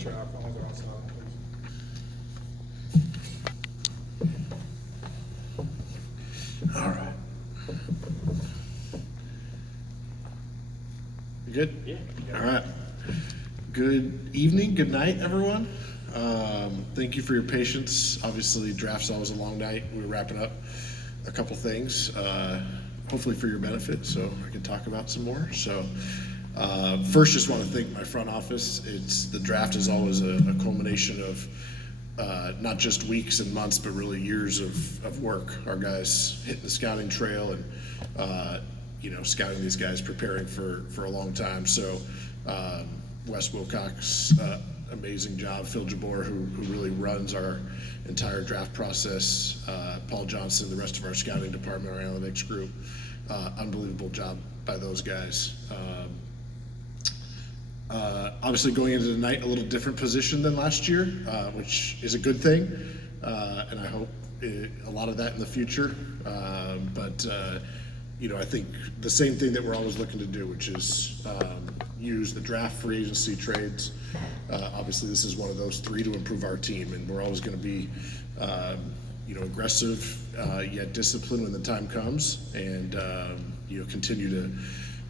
sure our phones are on silent, please. All right. You good? Yeah. All right. Good evening, good night, everyone. Thank you for your patience. Obviously, draft's always a long night. We're wrapping up a couple things, hopefully for your benefit, so I can talk about some more. So, first, just want to thank my front office. The draft is always a culmination of not just weeks and months, but really years of work. Our guys hitting the scouting trail and scouting these guys, preparing for a long time. So, Wes Wilcox, amazing job. Phil Jabor, who really runs our entire draft process. Paul Johnson, the rest of our scouting department, our analytics group. Unbelievable job by those guys. Obviously going into the night, a little different position than last year, which is a good thing. And I hope a lot of that in the future. I think the same thing that we're always looking to do, which is use the draft free agency trades. Obviously, this is one of those three to improve our team, and we're always going to be, aggressive yet disciplined when the time comes, and continue to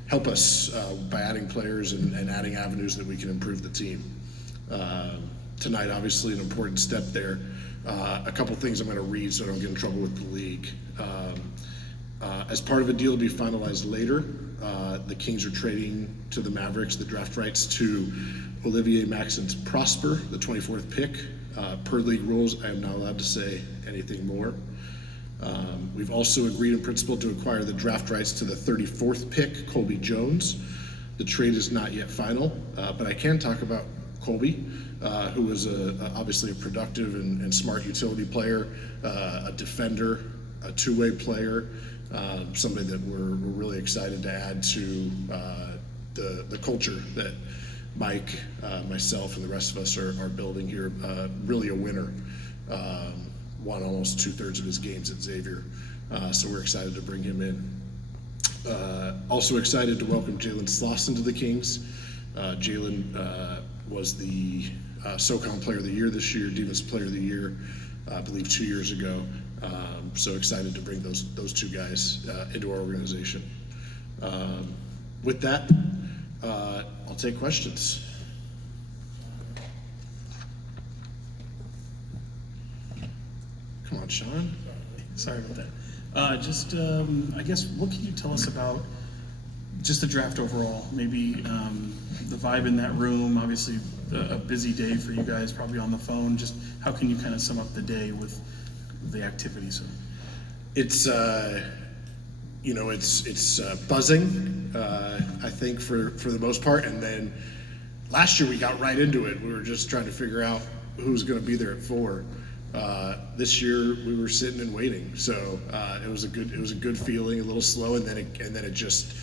help us by adding players and adding avenues that we can improve the team. Tonight, obviously, an important step there. A couple things I'm going to read so I don't get in trouble with the league. As part of a deal to be finalized later, the Kings are trading to the Mavericks the draft rights to Olivier Maxence Prosper, the 24th pick. Per league rules, I am not allowed to say anything more. We've also agreed in principle to acquire the draft rights to the 34th pick, Colby Jones. The trade is not yet final, but I can talk about Colby, who was obviously a productive and smart utility player, a defender, a two-way player, somebody that we're really excited to add to the culture that Mike, myself, and the rest of us are building here. Really a winner. Won almost 2/3 of his games at Xavier. So we're excited to bring him in. Also excited to welcome Jalen Slauson to the Kings. Jalen was the SoCon Player of the Year this year, Defensive Player of the Year, I believe 2 years ago. So excited to bring those two guys into our organization. With that, I'll take questions. Come on, Sean. Sorry about that. I guess, what can you tell us about just the draft overall? Maybe the vibe in that room, obviously a busy day for you guys, probably on the phone. Just how can you kind of sum up the day with the activities? It's buzzing, I think for the most part. And then last year we got right into it. We were just trying to figure out who's going to be there at 4. This year we were sitting and waiting. So it was a good feeling, a little slow, and then it just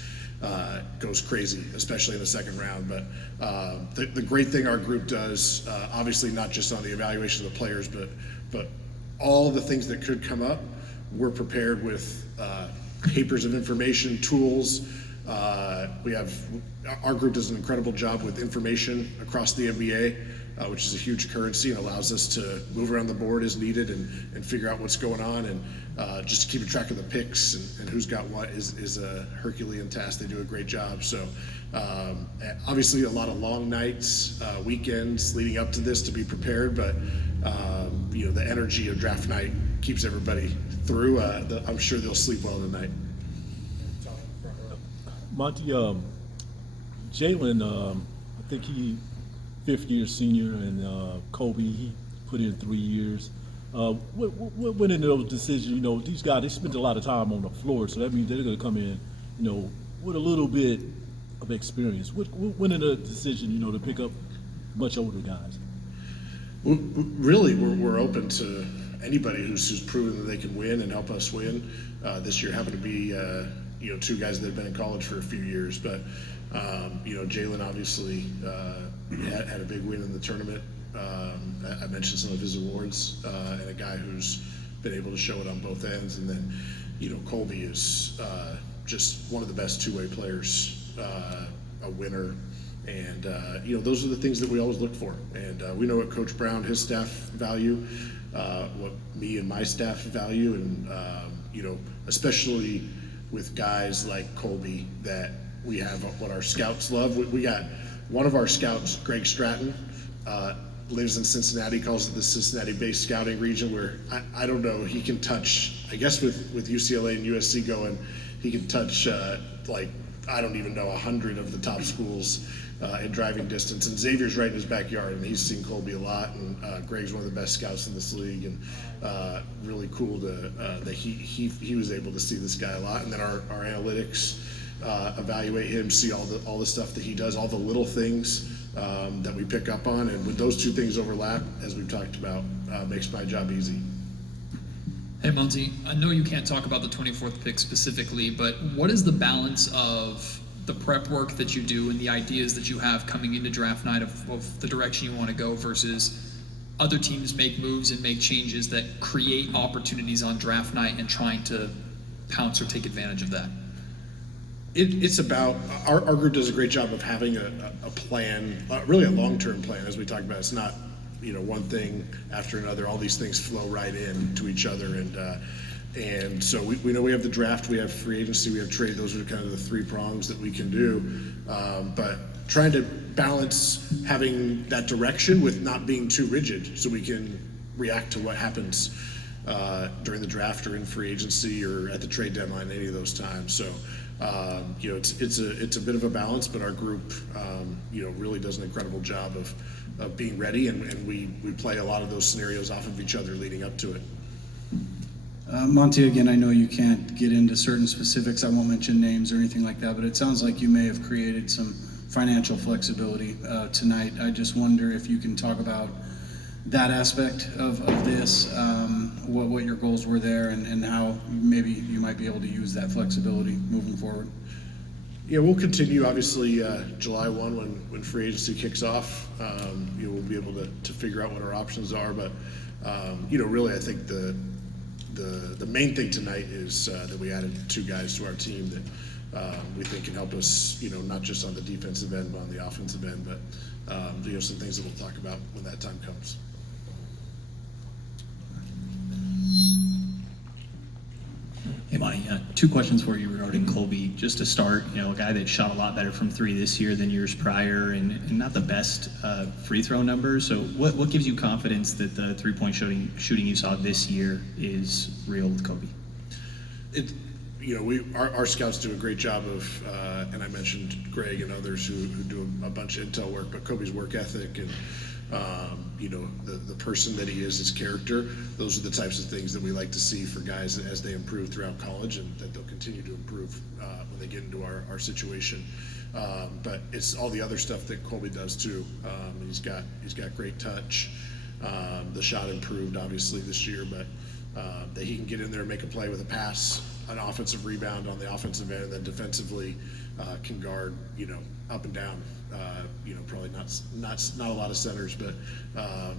goes crazy, especially in the second round. But the great thing our group does, obviously not just on the evaluation of the players, but all the things that could come up, we're prepared with papers of information, tools. Our group does an incredible job with information across the NBA, which is a huge currency and allows us to move around the board as needed and figure out what's going on, and just to keep track of the picks and who's got what is a Herculean task. They do a great job. So obviously a lot of long nights, weekends leading up to this to be prepared, but the energy of draft night keeps everybody through. I'm sure they'll sleep well tonight. Monty, Jalen, I think he 5th year senior, and Colby, he put in 3 years. What went into those decisions? These guys, they spent a lot of time on the floor, so that means they're going to come in, with a little bit of experience. What went into the decision, to pick up much older guys? Really, we're open to anybody who's proven that they can win and help us win. This year happened to be, 2 guys that have been in college for a few years, but Jalen obviously had a big win in the tournament. I mentioned some of his awards, and a guy who's been able to show it on both ends. And then, Colby is just one of the best two-way players, a winner, And those are the things that we always look for. And we know what Coach Brown, his staff value, what me and my staff value, and especially with guys like Colby, that we have what our scouts love. We got one of our scouts, Greg Stratton, lives in Cincinnati, calls it the Cincinnati-based scouting region, where I don't know, he can touch, I guess with UCLA and USC going, he can touch I don't even know, 100 of the top schools in driving distance. And Xavier's right in his backyard, and he's seen Colby a lot. And Greg's one of the best scouts in this league, and really cool that he was able to see this guy a lot. And then our analytics evaluate him, see all the stuff that he does, all the little things that we pick up on. And when those two things overlap, as we've talked about, makes my job easy. Hey Monty, I know you can't talk about the 24th pick specifically, but what is the balance of the prep work that you do and the ideas that you have coming into draft night of the direction you want to go versus other teams make moves and make changes that create opportunities on draft night and trying to pounce or take advantage of that? It's about, our group does a great job of having a plan, really a long-term plan, as we talked about. It's not one thing after another. All these things flow right in to each other, and so we know we have the draft, we have free agency, we have trade. Those are kind of the three prongs that we can do, but trying to balance having that direction with not being too rigid, so we can react to what happens during the draft or in free agency or at the trade deadline, any of those times. So it's a bit of a balance, but our group really does an incredible job of being ready, and we play a lot of those scenarios off of each other leading up to it. Monty, again, I know you can't get into certain specifics. I won't mention names or anything like that, but it sounds like you may have created some financial flexibility tonight. I just wonder if you can talk about that aspect of this, what your goals were there, and how maybe you might be able to use that flexibility moving forward. Yeah, we'll continue. Obviously, July 1, when free agency kicks off, we'll be able to figure out what our options are. But really, I think the main thing tonight is that we added two guys to our team that we think can help us. Not just on the defensive end, but on the offensive end. But some things that we'll talk about when that time comes. Hey, Monty, two questions for you regarding Colby. Just to start, a guy that shot a lot better from three this year than years prior, and not the best free throw numbers. So what gives you confidence that the three-point shooting you saw this year is real with Colby? Our scouts do a great job of, and I mentioned Greg and others who do a bunch of intel work, but Kobe's work ethic and the person that he is, his character, those are the types of things that we like to see for guys as they improve throughout college, and that they'll continue to improve when they get into our situation. But it's all the other stuff that Colby does too. He's got great touch. The shot improved obviously this year, but that he can get in there and make a play with a pass, an offensive rebound on the offensive end, and then defensively can guard, up and down. Probably not a lot of centers, but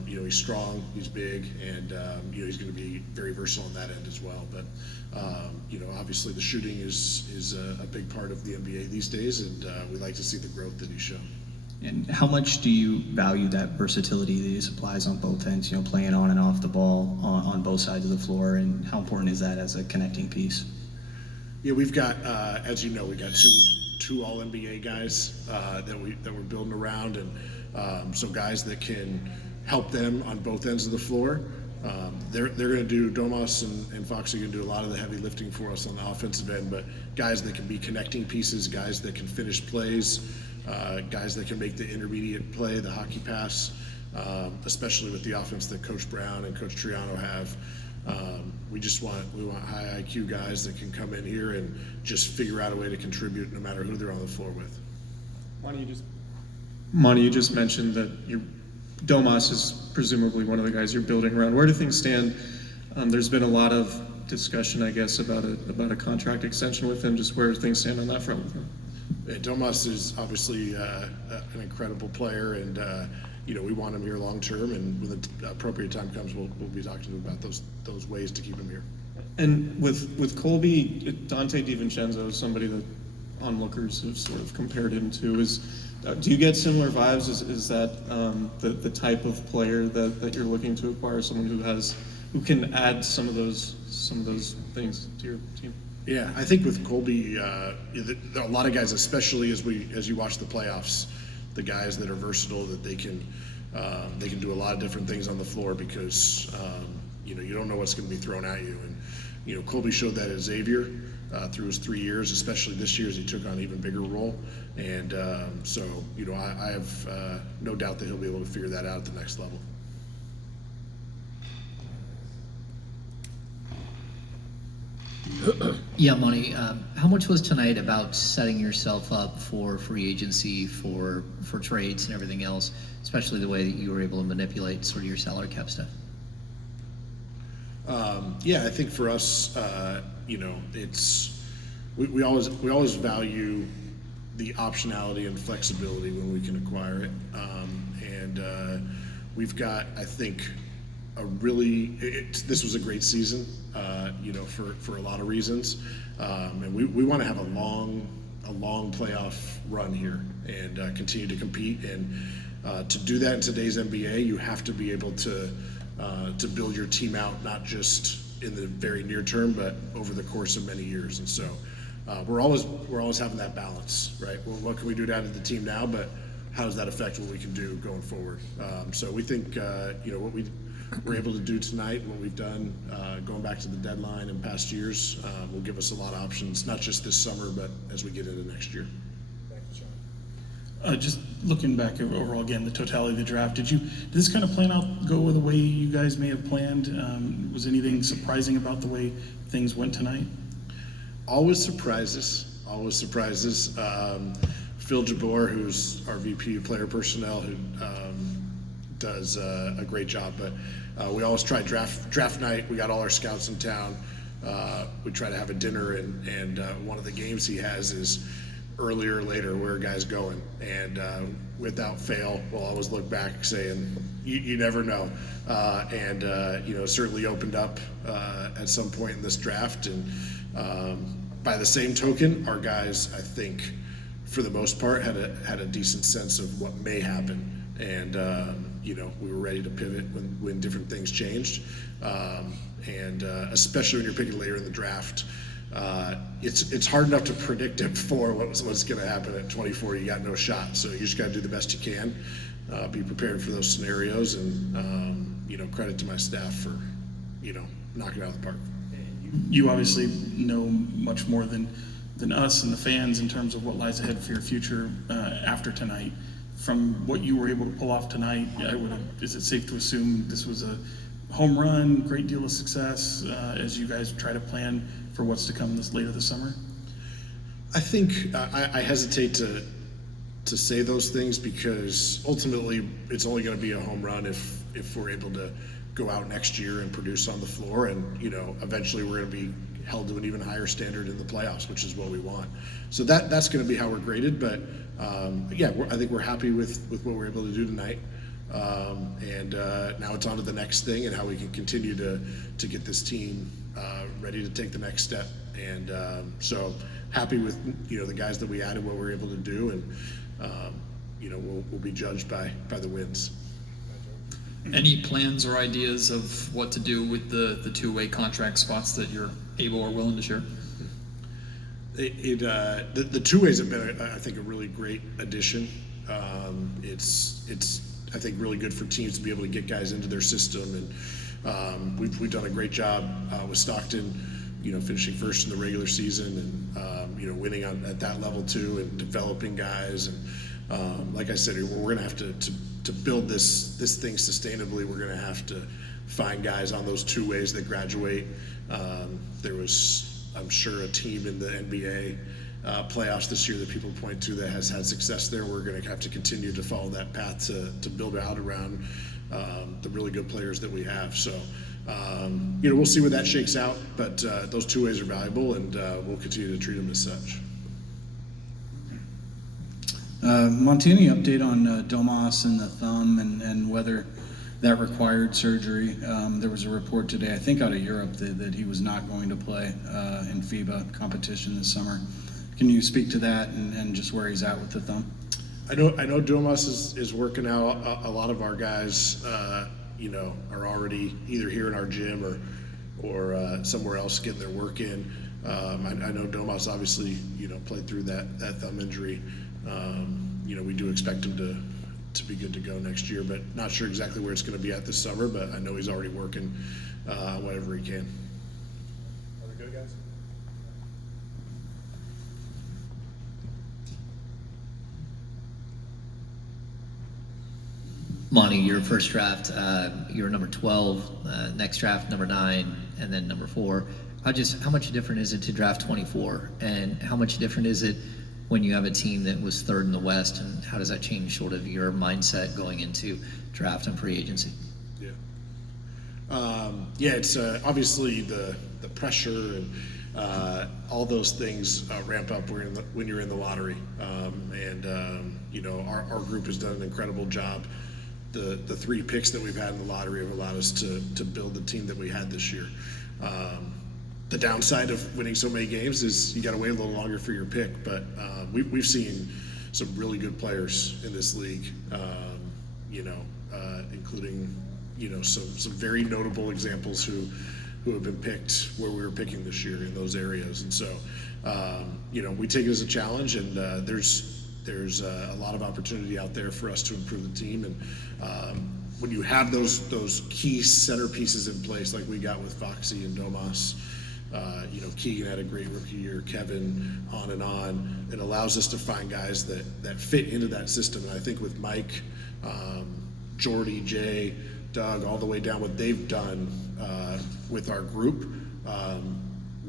he's strong, he's big, and he's going to be very versatile on that end as well. But obviously the shooting is a big part of the NBA these days, and we like to see the growth that he's shown. And how much do you value that versatility that he supplies on both ends, playing on and off the ball on both sides of the floor, and how important is that as a connecting piece? Yeah, we've got, as you know, we got two All-NBA guys that we're building around, and so guys that can help them on both ends of the floor. They're going to do, Delmas and Fox are going to do a lot of the heavy lifting for us on the offensive end, but guys that can be connecting pieces, guys that can finish plays, guys that can make the intermediate play, the hockey pass, especially with the offense that Coach Brown and Coach Triano have. We want high IQ guys that can come in here and just figure out a way to contribute no matter who they're on the floor with. Monty, you just mentioned that Delmas is presumably one of the guys you're building around. Where do things stand? There's been a lot of discussion, I guess, about a contract extension with him. Just where do things stand on that front with him? Yeah, Delmas is obviously an incredible player, and we want him here long term. And when the appropriate time comes, we'll be talking to him about those ways to keep him here. And with Colby, Dante DiVincenzo is somebody that onlookers have sort of compared him to. Do you get similar vibes? Is that the type of player that you're looking to acquire? Someone who can add some of those things to your team? Yeah, I think with Colby, there are a lot of guys, especially as you watch the playoffs, the guys that are versatile, that they can do a lot of different things on the floor because you don't know what's going to be thrown at you. And Colby showed that at Xavier through his 3 years, especially this year as he took on an even bigger role. And so I have no doubt that he'll be able to figure that out at the next level. Yeah, Monty, how much was tonight about setting yourself up for free agency, for trades and everything else, especially the way that you were able to manipulate sort of your salary cap stuff? Yeah, I think for us, it's we always value the optionality and flexibility when we can acquire it, and we've got, I think, this was a great season, for a lot of reasons, and we want to have a long playoff run here and continue to compete. And to do that in today's NBA, you have to be able to build your team out, not just in the very near term, but over the course of many years. And so we're always having that balance, right? Well, what can we do to add to the team now, but how does that affect what we can do going forward? So we think what we were able to do tonight, what we've done going back to the deadline in past years, will give us a lot of options, not just this summer, but as we get into next year. Just looking back overall, again, the totality of the draft, did this kind of plan out go the way you guys may have planned? Was anything surprising about the way things went tonight? Always surprises. Phil Jabor, who's our VP of player personnel, who does a great job, but we always try draft night. We got all our scouts in town. We try to have a dinner, and one of the games he has is earlier or later, where are guys going? And without fail, we'll always look back saying, you never know. Certainly opened up at some point in this draft. And by the same token, our guys, I think, for the most part, had a decent sense of what may happen. And we were ready to pivot when different things changed. Especially when you're picking later in the draft, it's hard enough to predict it before what's going to happen at 24. You got no shot, so you just got to do the best you can, be prepared for those scenarios, and credit to my staff for knocking it out of the park. You obviously know much more than us and the fans in terms of what lies ahead for your future after tonight. From what you were able to pull off tonight, is it safe to assume this was a home run, great deal of success as you guys try to plan for what's to come later this summer? I think I hesitate to say those things because ultimately it's only going to be a home run if we're able to go out next year and produce on the floor, and eventually we're going to be held to an even higher standard in the playoffs, which is what we want. So that's going to be how we're graded. But I think we're happy with what we're able to do tonight. Now it's on to the next thing and how we can continue to get this team ready to take the next step. And so happy with the guys that we added, what we're able to do, and we'll be judged by the wins. Any plans or ideas of what to do with the two-way contract spots that you're able or willing to share? The two ways have been, I think, a really great addition. It's I think really good for teams to be able to get guys into their system, and we've done a great job with Stockton, finishing first in the regular season, and winning at that level too, and developing guys. And like I said, we're going to have to build this thing sustainably. We're going to have to find guys on those two ways that graduate. There was, I'm sure, a team in the NBA playoffs this year that people point to that has had success there. We're going to have to continue to follow that path to build out around the really good players that we have. So, we'll see where that shakes out, but those two ways are valuable, and we'll continue to treat them as such. Monty, any update on Delmas and the thumb and whether that required surgery? There was a report today, I think out of Europe, that he was not going to play in FIBA competition this summer. Can you speak to that and just where he's at with the thumb? I know Delmas is working out. A lot of our guys, are already either here in our gym or somewhere else getting their work in. I know Delmas obviously, played through that thumb injury. We do expect him to be good to go next year, but not sure exactly where it's going to be at this summer. But I know he's already working whatever he can. Are we good, guys? Monty, your first draft, you were number 12, next draft number 9, and then number 4. How much different is it to draft 24, and how much different is it when you have a team that was 3rd in the West, and how does that change sort of your mindset going into draft and free agency? Yeah, it's obviously the pressure and all those things ramp up when you're in the lottery, our group has done an incredible job. The 3 picks that we've had in the lottery have allowed us to build the team that we had this year. The downside of winning so many games is you got to wait a little longer for your pick, but we've seen some really good players in this league, including some very notable examples who have been picked where we were picking this year in those areas. And so we take it as a challenge, and there's a lot of opportunity out there for us to improve the team. And when you have those key centerpieces in place, like we got with Foxy and Delmas, Keegan had a great rookie year, Kevin, on and on. It allows us to find guys that fit into that system. And I think with Mike, Jordy, Jay, Doug, all the way down what they've done with our group,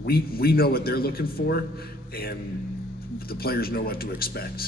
we know what they're looking for, and the players know what to expect.